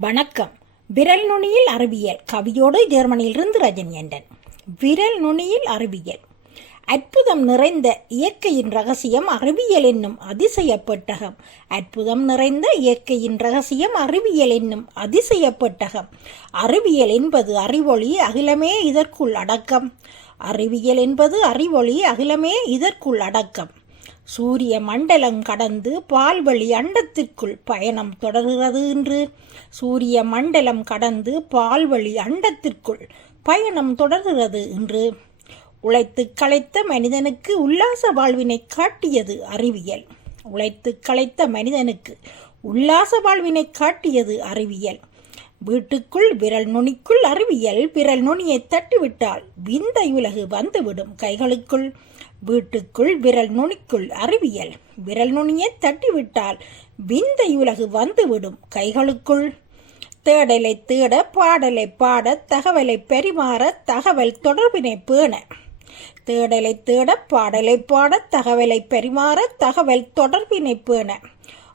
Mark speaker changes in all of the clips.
Speaker 1: வணக்கம். விரல் நுனியில் அறிவியல். கவியோடு ஜெர்மனியிலிருந்து ரஜனியண்டன் விரல் நுனியில் அறிவியல். அற்புதம் நிறைந்த இயற்கையின் ரகசியம் அறிவியல் என்னும் அதிசய பெட்டகம் அற்புதம் நிறைந்த இயற்கையின் ரகசியம் அறிவியல் என்னும் அதிசய பெட்டகம் அறிவியல் என்பது அறிவொளி அகிலமே இதற்குள் அடக்கம். அறிவியல் என்பது அறிவொளி அகிலமே இதற்குள் அடக்கம். சூரிய மண்டலம் கடந்து பால்வழி அண்டத்திற்குள் பயணம் தொடர்கிறது என்று சூரிய மண்டலம் கடந்து பால்வழி அண்டத்திற்குள் பயணம் தொடர்கிறது என்று உழைத்து களைத்த மனிதனுக்கு உல்லாச வாழ்வினை காட்டியது அறிவியல். உழைத்து களைத்த மனிதனுக்கு உல்லாச வாழ்வினை காட்டியது அறிவியல். வீட்டுக்குள் விரல் நுனிக்குள் அறிவியல். விரல் நுனியை தட்டிவிட்டால் விந்தை உலகு வந்துவிடும் கைகளுக்குள். வீட்டுக்குள் விரல் நுனிக்குள் அறிவியல். விரல் நுனியை தட்டிவிட்டால் விந்தை உலகு வந்துவிடும் கைகளுக்குள். தேடலை தேட பாடலை பாட தகவலை பரிமாற தகவல் தொடர்பினை பேண. தேடலை தேட பாடலை பாட தகவலை பரிமாற தகவல் தொடர்பினை பேண.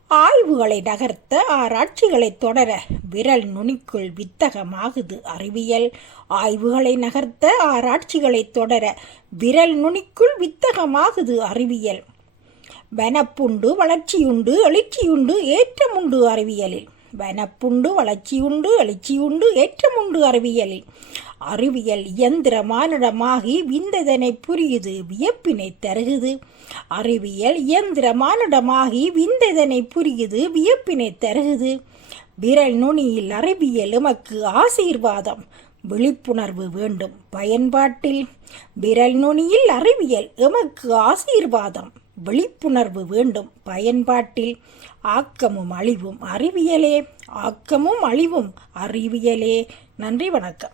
Speaker 1: ஆய்வுகளை நகர்த்த ஆராய்ச்சிகளை தொடர விரல் நுனிக்குள் வித்தகமாகுது அறிவியல். ஆய்வுகளை நகர்த்த ஆராய்ச்சிகளை தொடர விரல் நுனிக்குள் வித்தகமாகுது அறிவியல். வனப்புண்டு வளர்ச்சியுண்டு எழுச்சியுண்டு ஏற்றமுண்டு அறிவியலில். வனப்புண்டு வளர்ச்சியுண்டு எழுச்சியுண்டு ஏற்றமுண்டு அறிவியலில். அறிவியல் இயந்திர மானிடமாகி விந்ததனை புரியுது வியப்பினை தருகுது. அறிவியல் இயந்திர மானிடமாகி விந்ததனை புரியுது வியப்பினை தருகுது. விரல் நுனியில் அறிவியல் எமக்கு ஆசீர்வாதம் விழிப்புணர்வு வேண்டும் பயன்பாட்டில். விரல் நுனியில் அறிவியல் எமக்கு ஆசீர்வாதம் விழிப்புணர்வு வேண்டும் பயன்பாட்டில். ஆக்கமும் அழிவும் அறிவியலே ஆக்கமும் அழிவும் அறிவியலே. நன்றி வணக்கம்.